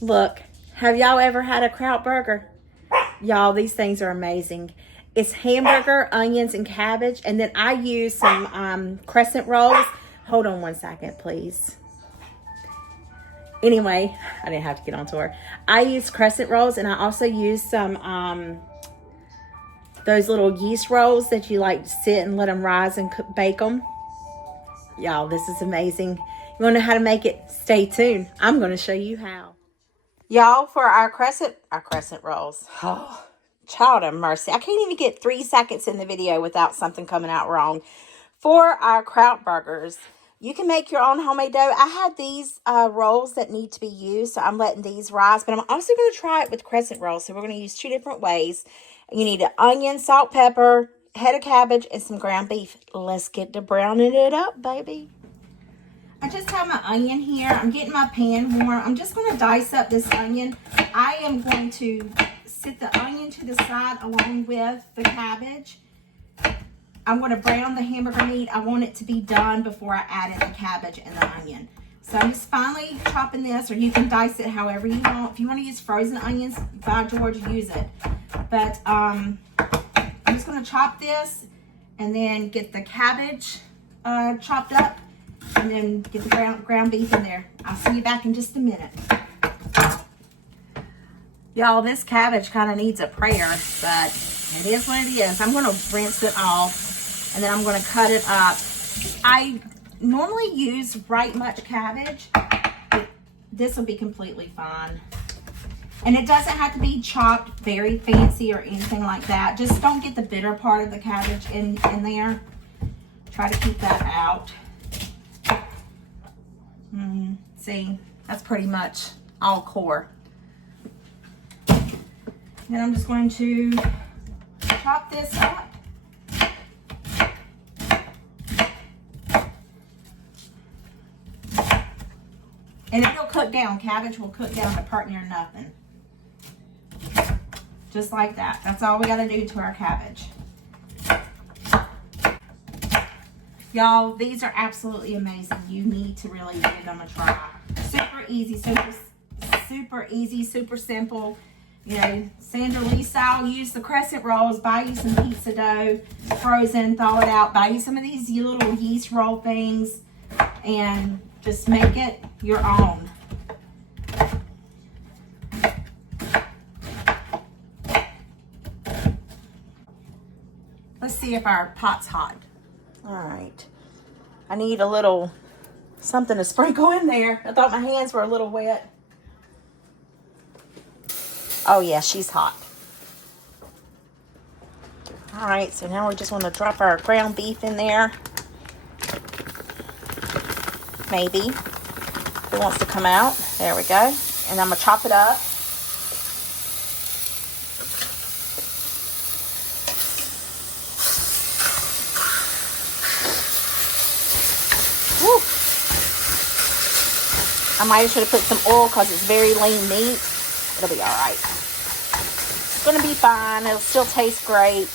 Look, have y'all ever had a Kraut Burger? Y'all, these things are amazing. It's hamburger, onions, and cabbage. And then I use some Crescent rolls. Hold on one second, please. Anyway, I didn't have to get on tour. I use Crescent rolls, and I also use some those little yeast rolls that you like sit and let them rise and bake them. Y'all, this is amazing. You want to know how to make it? Stay tuned. I'm going to show you how. Y'all, for our crescent rolls. Oh, child of mercy. I can't even get 3 seconds in the video without something coming out wrong. For our Kraut Burgers, you can make your own homemade dough. I had these rolls that need to be used, so I'm letting these rise. But I'm also going to try it with crescent rolls. So we're going to use 2 different ways. You need an onion, salt, pepper, head of cabbage, and some ground beef. Let's get to browning it up, baby. I just have my onion here. I'm getting my pan warm. I'm just going to dice up this onion. I am going to sit the onion to the side along with the cabbage. I'm going to brown the hamburger meat. I want it to be done before I add in the cabbage and the onion. So I'm just finely chopping this, or you can dice it however you want. If you want to use frozen onions, by George, use it. But I'm just going to chop this and then get the cabbage chopped up. And then get the ground beef in there. I'll see you back in just a minute. Y'all, this cabbage kind of needs a prayer, but it is what it is. I'm going to rinse it off, and then I'm going to cut it up. I normally use right much cabbage, but this will be completely fine. And it doesn't have to be chopped very fancy or anything like that. Just don't get the bitter part of the cabbage in there. Try to keep that out. See, that's pretty much all core. Then I'm just going to chop this up. And it'll cook down. Cabbage will cook down to part near nothing. Just like that. That's all we got to do to our cabbage. Y'all, these are absolutely amazing. You need to really give them a try. Super easy, super easy, super simple. You know, Sandra Lee style, use the crescent rolls, buy you some pizza dough, frozen, thaw it out, buy you some of these little yeast roll things, and just make it your own. Let's see if our pot's hot. All right, I need a little something to sprinkle in there. I thought my hands were a little wet. Oh yeah, she's hot. All right, so now we just want to drop our ground beef in there. Maybe if it wants to come out. There we go. And I'm gonna chop it up. I might have should have put some oil because it's very lean meat. It'll be all right. It's going to be fine. It'll still taste great.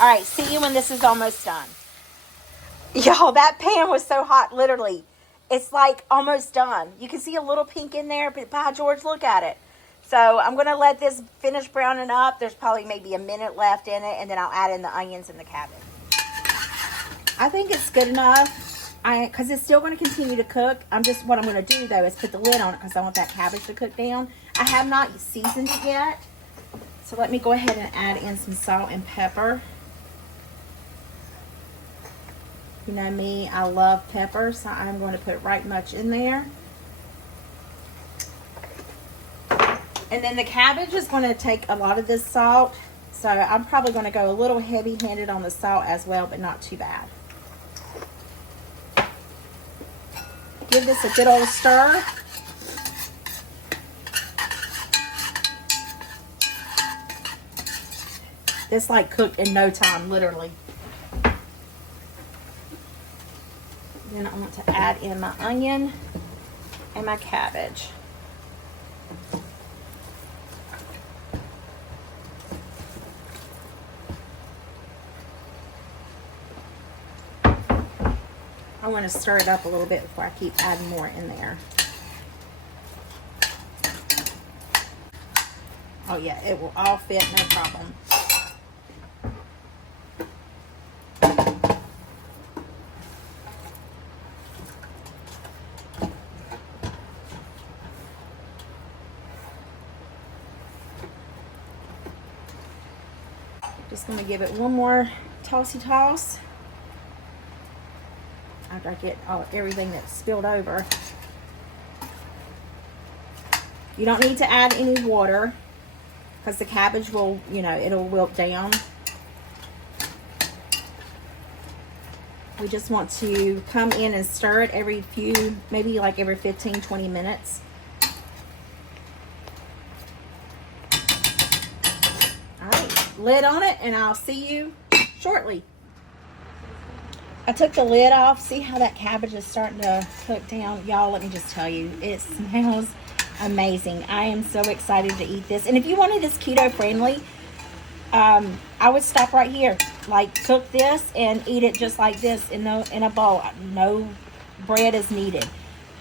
All right, see you when this is almost done. Y'all, that pan was so hot, literally. It's like almost done. You can see a little pink in there, but by George, look at it. So I'm going to let this finish browning up. There's probably maybe a minute left in it, and then I'll add in the onions and the cabbage. I think it's good enough. Because it's still going to continue to cook. What I'm going to do though is put the lid on it because I want that cabbage to cook down. I have not seasoned it yet. So let me go ahead and add in some salt and pepper. You know me, I love pepper, so I'm going to put right much in there. And then the cabbage is going to take a lot of this salt. So I'm probably going to go a little heavy-handed on the salt as well, but not too bad. Give this a good old stir. This like cooked in no time, literally. Then I want to add in my onion and my cabbage. I want to stir it up a little bit before I keep adding more in there. Oh yeah, it will all fit, no problem. Just gonna give it one more tossy toss after I get everything that's spilled over. You don't need to add any water because the cabbage will, you know, it'll wilt down. We just want to come in and stir it every few, maybe like every 15, 20 minutes. All right, lid on it, and I'll see you shortly. I took the lid off. See how that cabbage is starting to cook down? Y'all, let me just tell you, it smells amazing. I am so excited to eat this. And if you wanted this keto friendly, I would stop right here. Like, cook this and eat it just like this in a bowl. No bread is needed.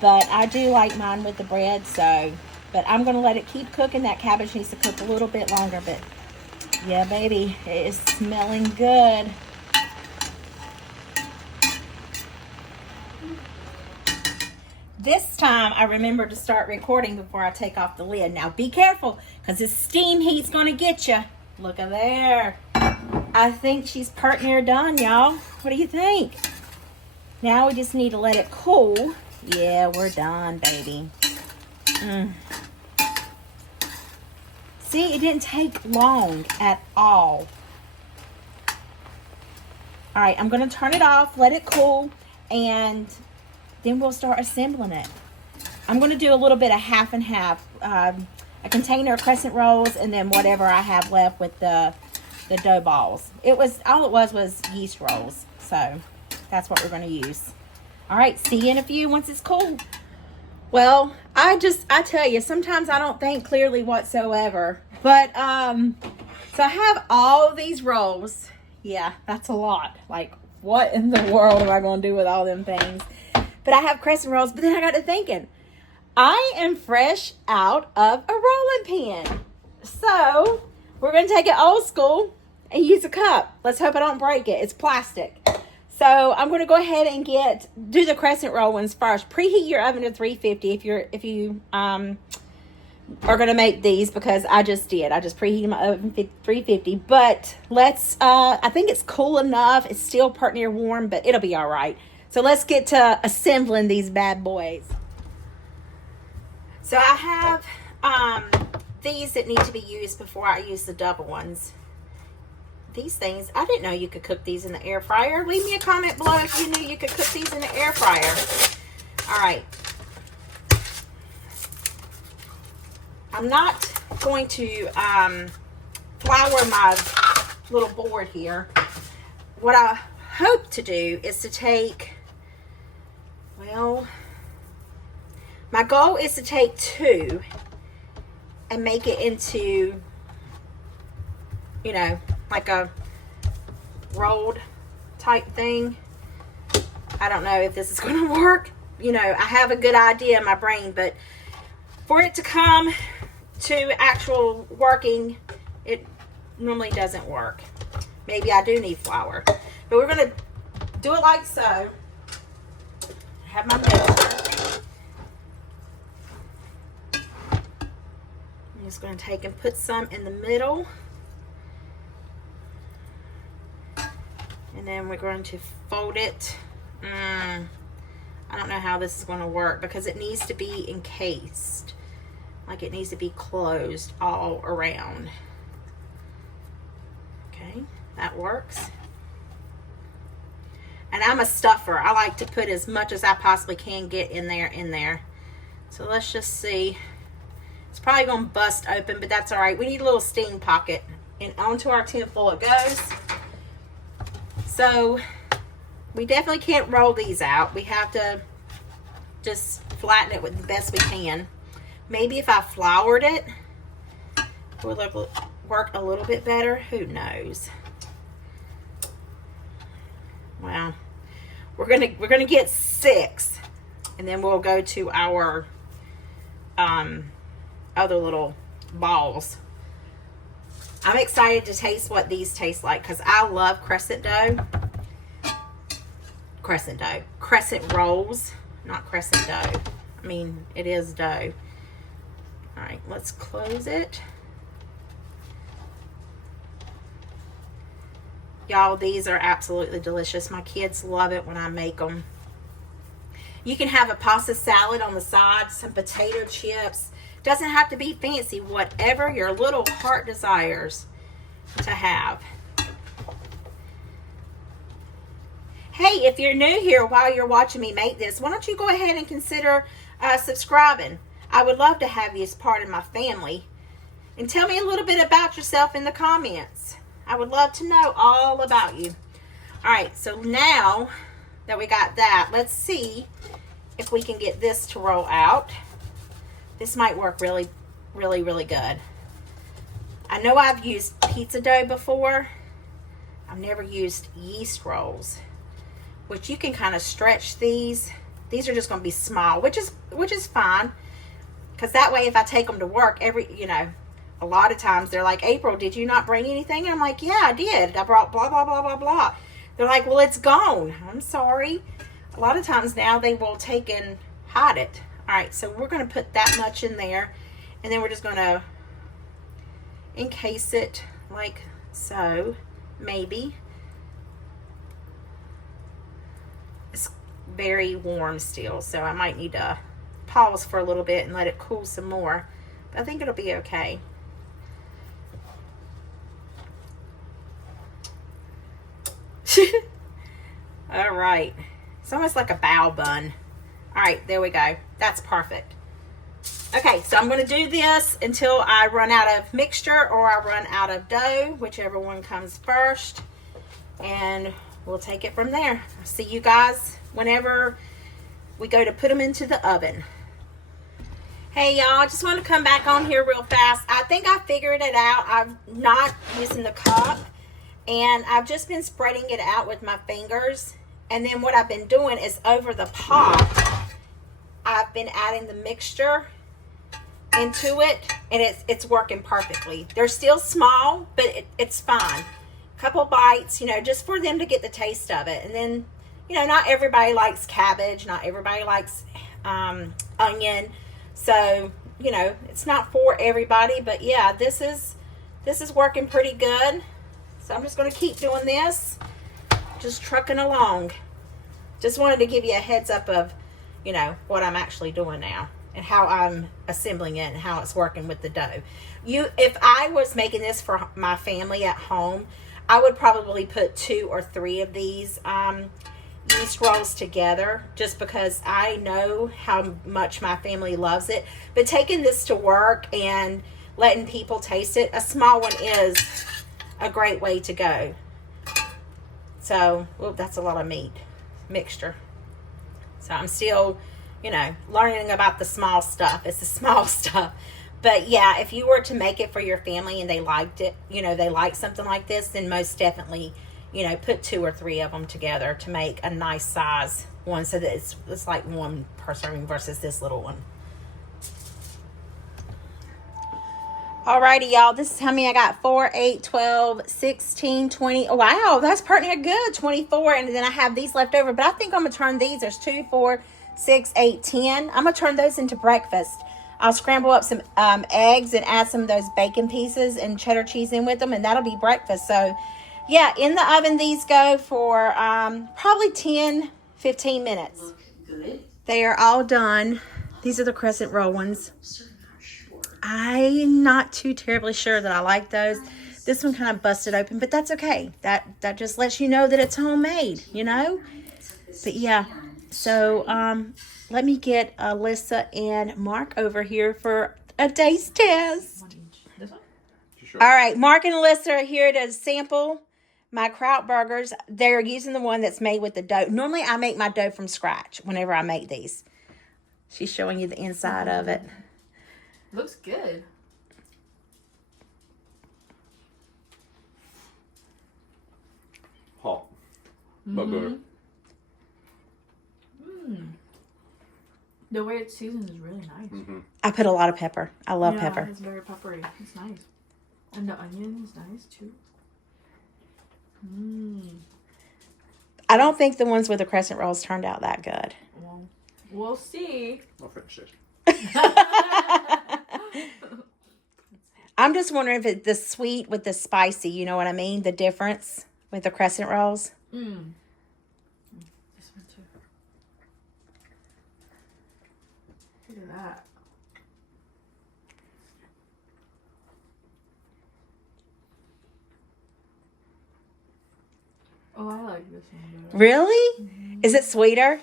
But I do like mine with the bread, so. But I'm going to let it keep cooking. That cabbage needs to cook a little bit longer. But, yeah, baby, it is smelling good. This time, I remember to start recording before I take off the lid. Now, be careful, because this steam heat's going to get you. Look at there. I think she's pert near done, y'all. What do you think? Now we just need to let it cool. Yeah, we're done, baby. See, it didn't take long at all. All right, I'm going to turn it off, let it cool, and then we'll start assembling it. I'm going to do a little bit of half and half. A container of crescent rolls, and then whatever I have left with the dough balls. All it was yeast rolls. So that's what we're going to use. All right, see you in a few once it's cool. Well, I tell you, sometimes I don't think clearly whatsoever. But so I have all these rolls. Yeah, that's a lot. Like, what in the world am I going to do with all them things? But I have crescent rolls. But then I got to thinking, I am fresh out of a rolling pin. So we're going to take it old school and use a cup. Let's hope I don't break it. It's plastic. So I'm going to go ahead and do the crescent roll ones first. Preheat your oven to 350 if you are going to make these, because I just did. I just preheated my oven to 350. But I think it's cool enough. It's still pert near warm, but it'll be all right. So let's get to assembling these bad boys. So I have these that need to be used before I use the double ones. These things, I didn't know you could cook these in the air fryer. Leave me a comment below if you knew you could cook these in the air fryer. All right. I'm not going to flour my little board here. What I hope to do is to take, well, my goal is to take 2 and make it into, you know, like a rolled type thing. I don't know if this is going to work. You know, I have a good idea in my brain, but for it to come to actual working, it normally doesn't work. Maybe I do need flour. But we're going to do it like so. I have my mixer. I'm just going to take and put some in the middle. And then we're going to fold it. I don't know how this is going to work, because it needs to be encased. Like, it needs to be closed all around. Okay, that works. And I'm a stuffer. I like to put as much as I possibly can get in there. So let's just see. It's probably going to bust open, but that's all right. We need a little steam pocket. And onto our tin foil it goes. So we definitely can't roll these out. We have to just flatten it with the best we can. Maybe if I floured it, it would work a little bit better. Who knows? Well, we're gonna get 6, and then we'll go to our other little balls. I'm excited to taste what these taste like because I love crescent dough. Crescent rolls, not crescent dough. I mean, it is dough. All right, let's close it. Y'all, these are absolutely delicious. My kids love it when I make them. You can have a pasta salad on the side, some potato chips. Doesn't have to be fancy, whatever your little heart desires to have. Hey, if you're new here while you're watching me make this, why don't you go ahead and consider subscribing? I would love to have you as part of my family. And tell me a little bit about yourself in the comments. I would love to know all about you. All right, so now that we got that, let's see if we can get this to roll out. This might work really, really, really good. I know I've used pizza dough before. I've never used yeast rolls, which you can kind of stretch these. These are just going to be small, which is fine, because that way if I take them to work, a lot of times they're like, April, did you not bring anything? And I'm like, yeah, I did. I brought blah, blah, blah, blah, blah. They're like, well, it's gone. I'm sorry. A lot of times now they will take and hide it. All right, so we're going to put that much in there, and then we're just going to encase it like so, maybe. It's very warm still, so I might need to pause for a little bit and let it cool some more, but I think it'll be okay. All right, it's almost like a bao bun. All right, there we go. That's perfect. Okay, so I'm going to do this until I run out of mixture or I run out of dough, whichever one comes first, and we'll take it from there. I'll see you guys whenever we go to put them into the oven. Hey y'all, I just want to come back on here real fast. I think I figured it out. I'm not using the cup, and I've just been spreading it out with my fingers, and then what I've been doing is over the pot, I've been adding the mixture into it, and it's working perfectly. They're still small, but it's fine. Couple bites, just for them to get the taste of it. And then, not everybody likes cabbage, not everybody likes onion, so it's not for everybody. But yeah, this is working pretty good. So I'm just going to keep doing this, just trucking along. Just wanted to give you a heads up of what I'm actually doing now and how I'm assembling it and how it's working with the dough. If I was making this for my family at home, I would probably put 2 or 3 of these yeast rolls together, just because I know how much my family loves it. But taking this to work and letting people taste it, a small one is a great way to go. So, that's a lot of meat mixture. So I'm still, learning about the small stuff. It's the small stuff. But yeah, if you were to make it for your family and they liked it, they like something like this, then most definitely, put 2 or 3 of them together to make a nice size one, so that it's like one per serving versus this little one. Alrighty, y'all, this is how many I got. 4, 8, 12, 16, 20. Oh, wow, that's pretty good. 24, and then I have these left over, but I think I'm going to turn these. There's 2, 4, 6, 8, 10. I'm going to turn those into breakfast. I'll scramble up some eggs and add some of those bacon pieces and cheddar cheese in with them, and that'll be breakfast. So, yeah, in the oven, these go for probably 10, 15 minutes. Good. They are all done. These are the crescent roll ones. I'm not too terribly sure that I like those. This one kind of busted open, but that's okay. That just lets you know that it's homemade, But yeah, so let me get Alyssa and Mark over here for a taste test. Sure. All right, Mark and Alyssa are here to sample my Kraut Burgers. They're using the one that's made with the dough. Normally, I make my dough from scratch whenever I make these. She's showing you the inside of it. Looks good. Hot. But good. The way it's seasoned is really nice. I put a lot of pepper. I love pepper. It's very peppery. It's nice. And the onion is nice too. I don't think the ones with the crescent rolls turned out that good. Well, we'll see. I'll finish it. I'm just wondering if it's the sweet with the spicy, you know what I mean? The difference with the crescent rolls. This one too. Look at that. Oh, I like this one better. Really? Is it sweeter?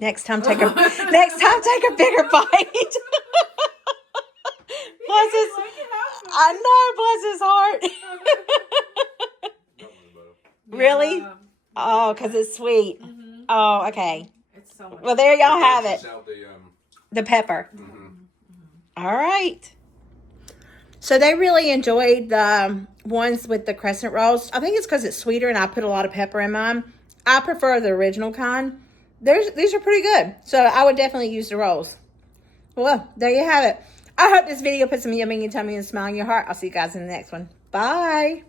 Next time, take a bigger bite. Bless his, I know, bless his heart. Really? Yeah. Oh, because it's sweet. Oh, okay. It's so much. Well, there y'all have it. Out the, The pepper. All right. So they really enjoyed the ones with the crescent rolls. I think it's because it's sweeter and I put a lot of pepper in mine. I prefer the original kind. These are pretty good. So I would definitely use the rolls. Well, there you have it. I hope this video put some yummy in your tummy and a smile in your heart. I'll see you guys in the next one. Bye.